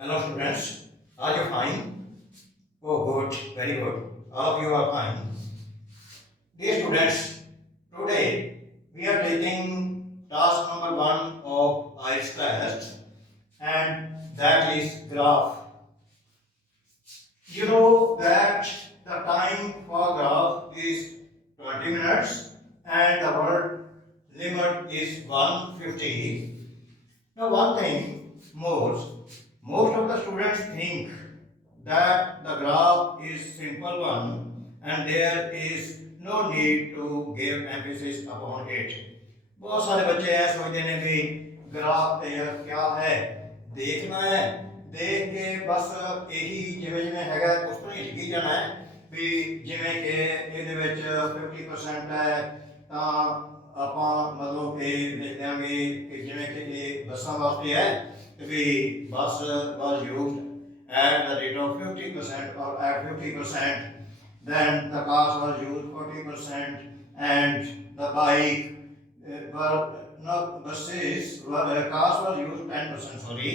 Hello students, are you fine? Oh good, very good. All of you are fine. Dear students, today we are taking task number 1 of IELTS test and that is graph. You know that the time for graph is 20 minutes and the word limit is 150. Now one thing most of the students think that the graph is simple one and there is no need to give emphasis upon it. बहुत सारे बच्चे ऐसे सोचते हैं कि graph ਤੇ क्या है देखना है देख के बस यही ਜਿਵੇਂ ਜਿਵੇਂ ਹੈਗਾ ਉਸ ਤੋਂ ਹੀ ਲਿਖੀ ਜਾਣਾ ਹੈ ਵੀ ਜਿਵੇਂ ਕਿ ਇਹਦੇ ਵਿੱਚ 50% ਹੈ ਤਾਂ ਆਪਾਂ ਮਤਲਬ ਕਿ ਲਿਖ ਦਿਆਂਗੇ ਕਿ ਜਿਵੇਂ ਕਿ ਇਹ ਬੱਸਾਂ ਵਾਸਤੇ ਹੈ ਕਿ ਵੀ ਬੱਸ was used at the rate of 50% or at 50%, then the cars was used 40% and the bike cars was used 10%, sorry,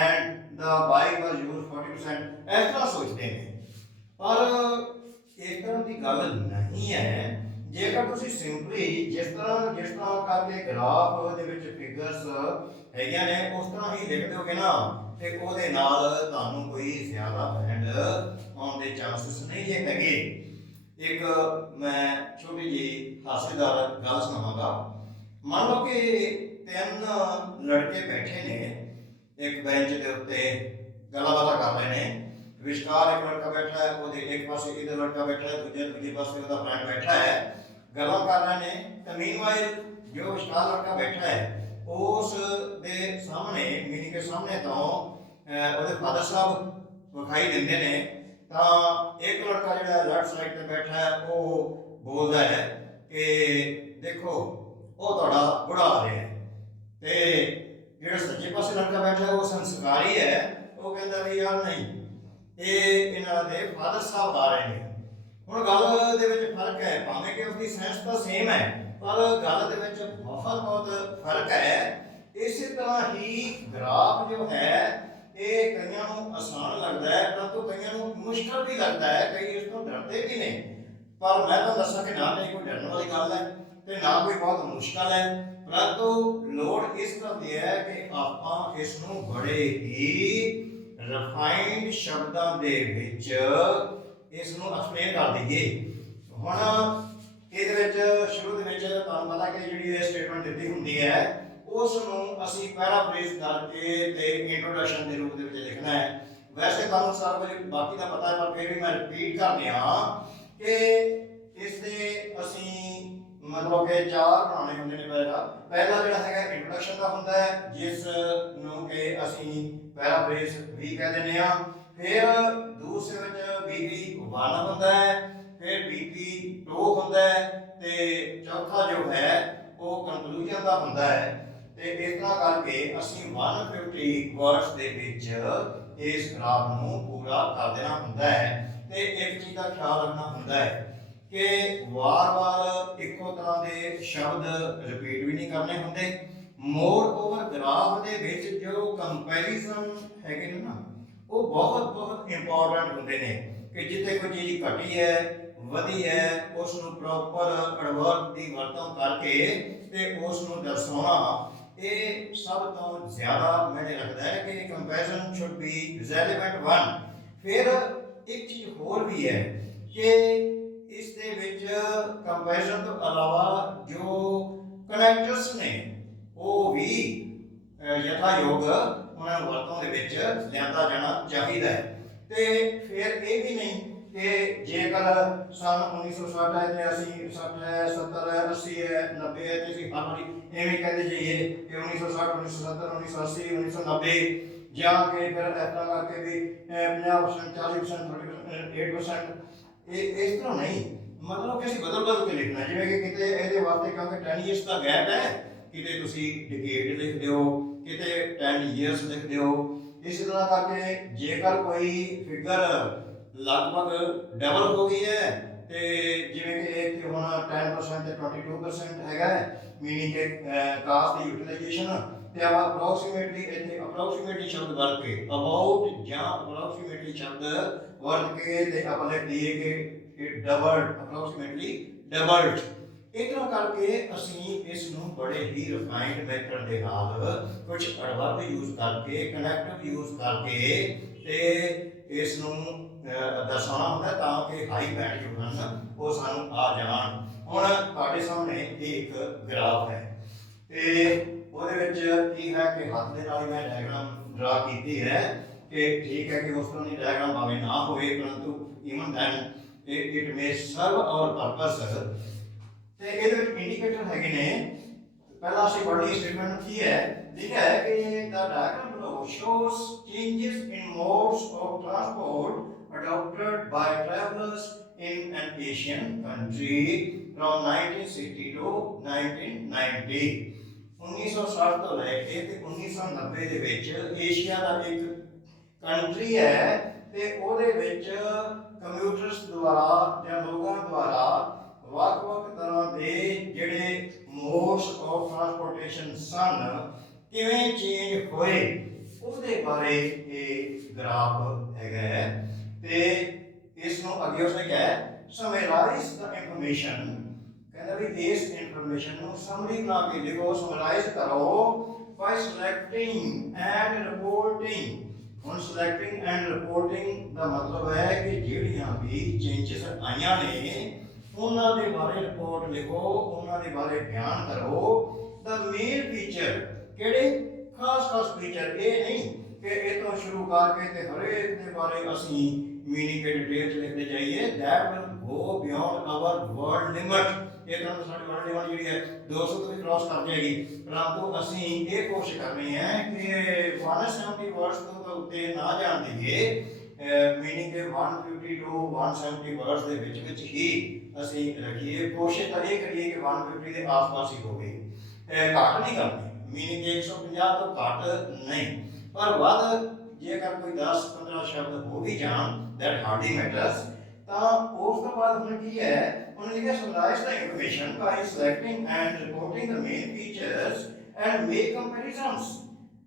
and the bike was used 40%. ਇਸ ਤਰ੍ਹਾਂ ਸੋਚਦੇ ਨੇ ਪਰ ਇਸ ਤਰ੍ਹਾਂ ਦੀ ਗੱਲ ਨਹੀਂ ਹੈ। ਜੇਕਰ ਤੁਸੀਂ ਸਿੰਪਲੀ ਜਿਸ ਤਰ੍ਹਾਂ ਕਰਕੇ ਗ੍ਰਾਫ ਦੇ ਵਿੱਚ ਫਿਗਰਸ ਹੈਗੀਆਂ ਨੇ ਉਸ ਤਰ੍ਹਾਂ ਹੀ ਲਿਖ ਦਿਓਗੇ ਨਾ ਤੇ ਉਹਦੇ ਨਾਲ ਤੁਹਾਨੂੰ ਕੋਈ ਜ਼ਿਆਦਾ ਬੈਂਡ ਆਉਣ ਦੇ ਚਾਂਸਸ ਨਹੀਂ ਜੇ ਹੈਗੇ। ਇੱਕ ਮੈਂ ਛੋਟੀ ਜਿਹੀ ਹਾਸੇਦਾਰ ਗੱਲ ਸੁਣਾਵਾਂਗਾ। ਮੰਨ ਲਓ ਕਿ ਤਿੰਨ ਲੜਕੇ ਬੈਠੇ ਨੇ ਇੱਕ ਬੈਂਚ ਦੇ ਉੱਤੇ ਗੱਲਾਂ ਬਾਤਾਂ ਕਰ ਰਹੇ ਨੇ। ਵਿਚਕਾਰ ਇੱਕ ਲੜਕਾ ਬੈਠਾ ਹੈ, ਉਹਦੇ ਇੱਕ ਪਾਸੇ ਇਹਦਾ ਲੜਕਾ ਬੈਠਾ ਹੈ, ਦੂਜੇ ਪਾਸੇ ਉਹਦਾ ਫਰੈਂਡ ਬੈਠਾ ਹੈ, ਗੱਲਾਂ ਕਰ ਰਹੇ ਨੇ। ਤਾਂ ਮੀਨਵਾਈਲ ਜੋ ਵਿਚਕਾਰ ਲੜਕਾ ਬੈਠਾ ਹੈ ਉਸ ਦੇ ਸਾਹਮਣੇ ਮੀਨਿੰਗ ਕੇ ਸਾਹਮਣੇ ਤੋਂ ਉਹਦੇ ਫਾਦਰ ਸਾਹਿਬ ਵਿਖਾਈ ਦਿੰਦੇ ਨੇ। ਤਾਂ ਇੱਕ ਲੜਕਾ ਜਿਹੜਾ ਲੈਫਟ ਸਾਈਡ ਤੇ ਬੈਠਾ ਹੈ ਉਹ ਬੋਲਦਾ ਹੈ ਕਿ ਦੇਖੋ ਉਹ ਤੁਹਾਡਾ ਬੁੜਾ ਆ ਰਿਹਾ ਹੈ ਤੇ ਜਿਹੜਾ ਸੱਜੇ ਪਾਸੇ ਲੜਕਾ ਬੈਠਾ ਉਹ ਸੰਸਕਾਰੀ ਹੈ ਉਹ ਕਹਿੰਦਾ ਵੀ ਯਾਰ ਨਹੀਂ ਇਹ ਇਹਨਾਂ ਦੇ ਫਾਦਰ ਸਾਹਿਬ ਆ ਰਹੇ ਨੇ। ਹੁਣ ਗੱਲ ਦੇ ਵਿੱਚ ਫਰਕ ਹੈ, ਭਾਵੇਂ ਕਿ ਉਸਦੀ ਸੈਂਸ ਤਾਂ ਸੇਮ ਹੈ ਪਰ ਗੱਲ ਦੇ ਵਿੱਚ ਬਹੁਤ ਫਰਕ ਹੈ। ਇਸੇ ਤਰ੍ਹਾਂ ਹੀ ਗ੍ਰਾਫ ਜੋ ਹੈ ਇਹ ਕਈਆਂ ਨੂੰ ਆਸਾਨ ਲੱਗਦਾ ਹੈ ਪਰੰਤੂ ਕਈਆਂ ਨੂੰ ਮੁਸ਼ਕਲ ਵੀ ਲੱਗਦਾ ਹੈ, ਕਈ ਇਸ ਤੋਂ ਡਰਦੇ ਵੀ ਨੇ। ਪਰ ਮੈਂ ਤਾਂ ਦੱਸਾਂ ਕਿ ਨਾ ਕੋਈ ਡਰਨ ਵਾਲੀ ਗੱਲ ਹੈ ਤੇ ਨਾ ਕੋਈ ਬਹੁਤ ਮੁਸ਼ਕਲ ਹੈ, ਪਰੰਤੂ ਲੋੜ ਇਸ ਤਰ੍ਹਾਂ ਦੀ ਹੈ ਕਿ ਆਪਾਂ ਇਸ ਨੂੰ ਬੜੇ ਹੀ ਰਿਫਾਈਨਡ ਸ਼ਬਦਾਂ ਦੇ ਵਿੱਚ ਇਸ ਨੂੰ ਐਕਸਪਲੇਨ ਕਰ ਦਈਏ। ਹੁਣ ਇਹਦੇ ਵਿੱਚ ਸ਼ੁਰੂ ਦੇ ਵਿੱਚ ਤੁਹਾਨੂੰ ਪਤਾ ਕਿ ਜਿਹੜੀ ਇਹ ਸਟੇਟਮੈਂਟ ਦਿੱਤੀ ਹੁੰਦੀ ਹੈ ਉਸ ਨੂੰ ਅਸੀਂ ਪੈਰਾਫ੍ਰੇਜ਼ ਕਰਕੇ ਤੇ ਇੰਟਰੋਡਕਸ਼ਨ ਦੇ ਰੂਪ ਦੇ ਵਿੱਚ ਲਿਖਣਾ ਹੈ। ਵੈਸੇ ਤੁਹਾਨੂੰ ਸਾਰਾ ਕੁਝ ਬਾਕੀ ਦਾ ਪਤਾ ਹੈ ਪਰ ਫਿਰ ਵੀ ਮੈਂ ਰਿਪੀਟ ਕਰ ਦਿਆਂ ਕਿ ਇਸ ਦੇ ਅਸੀਂ ਮਤਲਬ ਕਿ ਚਾਰ ਬਣਾਉਣੇ ਹੁੰਦੇ ਨੇ। ਪਹਿਲਾ ਜਿਹੜਾ ਹੈਗਾ ਇੰਟਰੋਡਕਸ਼ਨ ਦਾ ਹੁੰਦਾ ਹੈ ਜਿਸ ਨੂੰ ਕਿ ਅਸੀਂ ਪੈਰਾਫ੍ਰੇਜ਼ ਵੀ ਕਹਿ ਦਿੰਦੇ ਹਾਂ। ਫਿਰ ਦੂਸਰੇ ਵਿੱਚ BP 1 ਹੁੰਦਾ ਹੈ, ਫਿਰ BP 2 ਹੁੰਦਾ ਹੈ ਤੇ ਚੌਥਾ ਜੋ ਹੈ ਉਹ ਕੰਕਲੂਜਨ ਦਾ ਹੁੰਦਾ ਹੈ। ਤੇ ਇਸ ਤਰ੍ਹਾਂ ਕਰਕੇ ਅਸੀਂ 150 ਵਰਡਸ ਦੇ ਵਿੱਚ ਇਸ ਗ੍ਰਾਫ ਨੂੰ ਪੂਰਾ ਕਰ ਦੇਣਾ ਹੁੰਦਾ ਹੈ। ਤੇ ਇੱਕ ਚੀਜ਼ ਦਾ ਖਿਆਲ ਰੱਖਣਾ ਹੁੰਦਾ ਹੈ ਕਿ ਵਾਰ-ਵਾਰ ਇੱਕੋ ਤਰ੍ਹਾਂ ਦੇ ਸ਼ਬਦ ਰਿਪੀਟ ਵੀ ਨਹੀਂ ਕਰਨੇ ਹੁੰਦੇ। ਮੋਰ ਓਵਰ ਗ੍ਰਾਫ ਦੇ ਵਿੱਚ ਜੋ ਕੰਪੈਰੀਜ਼ਨ ਹੈਗੇ ਨੇ ਨਾ ਉਹ ਬਹੁਤ ਇੰਪੋਰਟੈਂਟ ਹੁੰਦੇ ਨੇ ਕਿ ਜਿੱਥੇ ਕੋਈ ਚੀਜ਼ ਘਟੀ ਹੈ ਵਧੀ ਹੈ ਉਸ ਨੂੰ ਪ੍ਰੋਪਰ ਐਡਵਰਬ ਦੀ ਵਰਤੋਂ ਕਰਕੇ ਤੇ ਉਸ ਨੂੰ ਦਰਸਾਉਣਾ ਇਹ ਸਭ ਤੋਂ ਜ਼ਿਆਦਾ ਮੈਨੇ ਰੱਖਦਾ ਹੈ ਕਿ comparison should be relevant one. ਫਿਰ ਇੱਕ ਚੀਜ਼ ਹੋਰ ਵੀ ਹੈ ਕਿ ਇਸ ਦੇ ਵਿੱਚ ਕੰਪੈਰੀਜ਼ਨ ਤੋਂ ਇਲਾਵਾ ਜੋ ਕਨੈਕਟਰਸ ਨੇ ਉਹ ਵੀ ਯਥਾਯੋਗ ਉਹਨਾਂ ਨੂੰ ਵਰਤੋਂ ਦੇ ਵਿੱਚ ਲਿਆਂਦਾ ਜਾਣਾ ਚਾਹੀਦਾ ਹੈ। ਤੇ ਫਿਰ ਇਹ ਵੀ ਨਹੀਂ ਕਿ ਜੇਕਰ ਸਨ 1960 ਹੈ ਤੇ ਅਸੀਂ 60 ਹੈ 70 ਹੈ 80 ਹੈ 90 ਹੈ ਤੇ ਅਸੀਂ ਹਰ ਵਾਰੀ ਐਵੇਂ ਕਹਿੰਦੇ ਜਾਈਏ ਕਿ 1960 1970 1980 1990 ਜਾਂ ਕਿ ਫਿਰ ਇਸ ਤਰ੍ਹਾਂ ਕਰਕੇ ਵੀ 50% 40% 8%। ਇਹ ਇਸ ਤਰ੍ਹਾਂ ਨਹੀਂ, ਮਤਲਬ ਕਿ ਅਸੀਂ ਬਦਲ ਕੇ ਲਿਖਣਾ। ਜਿਵੇਂ ਕਿ ਕਿਤੇ ਇਹਦੇ ਵਾਸਤੇ ਕਿਉਂਕਿ 10 ਇਅਰਸ ਦਾ ਗੈਪ ਹੈ, ਕਿਤੇ ਤੁਸੀਂ ਡਿਕੇਡ ਲਿਖ ਦਿਓ, ਕਿਤੇ 10 ਇਅਰਸ ਲਿਖ ਦਿਓ। ਇਸ ਤਰ੍ਹਾਂ ਕਰਕੇ ਜੇਕਰ ਕੋਈ ਫਿਗਰ ਲਗਭਗ ਡਬਲ ਹੋ ਗਈ ਹੈ ਤੇ ਜਿਵੇਂ ਕਿ ਇੱਥੇ ਹੁਣ 10% ਤੇ 22% ਹੈਗਾ ਮੀਨਿੰਗ ਕਿ ਕਾਸਟ ਦੀ ਯੂਟੀਲਾਈਜੇਸ਼ਨ ਤੇ ਆਪਾਂ ਅਪਰੋਕਸੀਮੇਟਲੀ ਇੱਥੇ ਅਪਰੋਕਸੀਮੇਟਲੀ ਸ਼ਬਦ ਵਰਤ ਕੇ ਅਬਾਊਟ ਜਾਂ ਅਪਰੋਕਸੀਮੇਟਲੀ ਸ਼ਬਦ ਵਰਤ ਕੇ ਤੇ ਆਪਾਂ ਲਿਖ ਦਈਏ ਕਿ ਇਟ ਡਬਲਡ ਅਪਰੋਕਸੀਮੇਟਲੀ ਡਬਲਡ। ਇਸ ਤਰ੍ਹਾਂ ਕਰਕੇ ਅਸੀਂ ਇਸ ਨੂੰ ਬੜੇ ਹੀ ਰਿਫਾਈਨਡ ਮੈਥਡ ਦੇ ਨਾਲ ਕੁਝ ਐਡਵਰਬ ਯੂਜ਼ ਕਰਕੇ ਕਨੈਕਟਿਵ ਯੂਜ਼ ਕਰਕੇ ਤੇ ਇਸ ਨੂੰ ਦਰਸਾਉਣਾ ਹੁੰਦਾ ਤਾਂ ਕਿ ਹਾਈ ਬੈਂਡ ਜੋ ਹਨ ਉਹ ਸਾਨੂੰ ਆ ਜਾਣ। ਹੁਣ ਤੁਹਾਡੇ ਸਾਹਮਣੇ ਇੱਕ ਗ੍ਰਾਫ ਹੈ ਤੇ ਉਹਦੇ ਵਿੱਚ ਕੀ ਹੈ ਕਿ ਹੱਥ ਦੇ ਨਾਲ ਹੀ ਮੈਂ ਡਾਇਗਰਾਮ ਡਰਾ ਕੀਤੀ ਹੈ ਕਿ ਠੀਕ ਹੈ ਕਿ ਉਸ ਤਰ੍ਹਾਂ ਦੀ ਡਾਇਗਰਾਮ ਭਾਵੇਂ ਨਾ ਹੋਵੇ ਪਰੰਤੂ even then it may serve our purpose. ਤੇ ਇਹਦੇ ਵਿੱਚ ਇੰਡੀਕੇਟਰ ਹੈਗੇ ਨੇ। ਪਹਿਲਾਂ ਅਸੀਂ ਪੜ੍ਹੀ ਸਟੇਟਮੈਂਟ ਕੀ ਹੈ, ਲਿਖਿਆ ਹੈ ਕਿ ਦਾ diagram below shows changes in modes of transport adopted by travelers in an Asian country from 1960 to 1990। 1960 ਤੋਂ ਲੈ ਕੇ ਤੇ 1990 ਦੇ ਵਿੱਚ ਏਸ਼ੀਆ ਦਾ ਇੱਕ ਕੰਟਰੀ ਹੈ ਤੇ ਉਹਦੇ ਵਿੱਚ ਕੰਪਿਊਟਰਸ ਦੁਆਰਾ ਜਾਂ ਲੋਕਾਂ ਦੁਆਰਾ ਵੱਖ-ਵੱਖ ਤਰ੍ਹਾਂ ਦੇ ਜਿਹੜੇ ਮੋਡਸ ਆਫ ਟਰਾਂਸਪੋਰਟੇਸ਼ਨ ਸਨ ਕਿਵੇਂ ਚੇਂਜ ਹੋਏ ਉਹਦੇ ਬਾਰੇ ਇਹ ਗ੍ਰਾਫ ਹੈਗਾ ਹੈ। ਤੇ ਇਸ ਨੂੰ ਅੱਗੇ ਉਸਨੇ ਕਿਹਾ ਸਮਰਾਈਜ਼ ਦ ਇਨਫੋਰਮੇਸ਼ਨ। ਕਹਿੰਦਾ ਵੀ ਇਸ ਇਨਫੋਰਮੇਸ਼ਨ ਨੂੰ ਸਮਰੀ ਬਣਾ ਕੇ ਲਿਖੋ, ਸਮਰਾਈਜ਼ ਕਰੋ ਬਾਈ ਸਿਲੈਕਟਿੰਗ ਐਂਡ ਰਿਪੋਰਟਿੰਗ। ਹੁਣ ਸਿਲੈਕਟਿੰਗ ਐਂਡ ਰਿਪੋਰਟਿੰਗ ਦਾ ਮਤਲਬ ਹੈ ਕਿ ਜਿਹੜੀਆਂ ਵੀ ਚੇਂਜਸ ਆਈਆਂ ਨੇ ਉਹਨਾਂ ਦੇ ਬਾਰੇ ਰਿਪੋਰਟ ਲਿਖੋ, ਉਹਨਾਂ ਦੇ ਬਾਰੇ ਬਿਆਨ ਕਰੋ। ਦਾ ਮੇਨ ਫੀਚਰ ਕਿਹੜੇ ਖਾਸ ਫੀਚਰ, ਇਹ ਨਹੀਂ ਕਿ ਇਹ ਤੋਂ ਸ਼ੁਰੂ ਕਰਕੇ ਤੇ ਹਰੇਕ ਦੇ ਬਾਰੇ ਅਸੀਂ ਮੀਨਿੰਗ ਦੇ ਡਿਟੇਲਸ ਲਿਖਦੇ ਜਾਈਏ। That will go beyond our word limit. ਇਹ ਤਾਂ ਸਾਡੀ ਵਰਡ ਲਿਮਟ ਜਿਹੜੀ ਹੈ 200 ਤੋਂ ਵੀ ਕ੍ਰਾਸ ਕਰ ਜਾਏਗੀ, ਪਰੰਤੂ ਅਸੀਂ ਇਹ ਕੋਸ਼ਿਸ਼ ਕਰਨੀ ਹੈ ਕਿ 170 ਵਰਡਸ ਤੋਂ ਉੱਤੇ ਨਾ ਜਾਣ ਦੇਈਏ। ਮੀਨਿੰਗ ਦੇ 150 ਤੋਂ 170 ਵਰਡਸ ਦੇ ਵਿੱਚ ਹੀ ਅਸੀਂ ਰੱਖੀਏ। ਕੋਸ਼ਿਸ਼ ਤਾਂ ਇਹ ਕਰੀਏ ਕਿ 150 ਦੇ ਆਸ-ਪਾਸ ਹੀ ਹੋਵੇ, ਘੱਟ ਨਹੀਂ ਕਰਨੀ। ਮੀਨਿੰਗ 150 ਤੋਂ ਘੱਟ ਨਹੀਂ, ਪਰ ਵੱਧ ਜੇਕਰ ਕੋਈ 10-15 ਸ਼ਬਦ ਹੋ ਵੀ ਜਾਣ ਦੈਟ ਹਾਰਡਲੀ ਮੈਟਰਸ। ਤਾਂ ਉਸ ਤੋਂ ਬਾਅਦ ਹੁਣ ਕੀ ਹੈ, ਉਹਨੇ ਲਿਖਿਆ summarise the information by selecting and reporting the main features and make comparisons.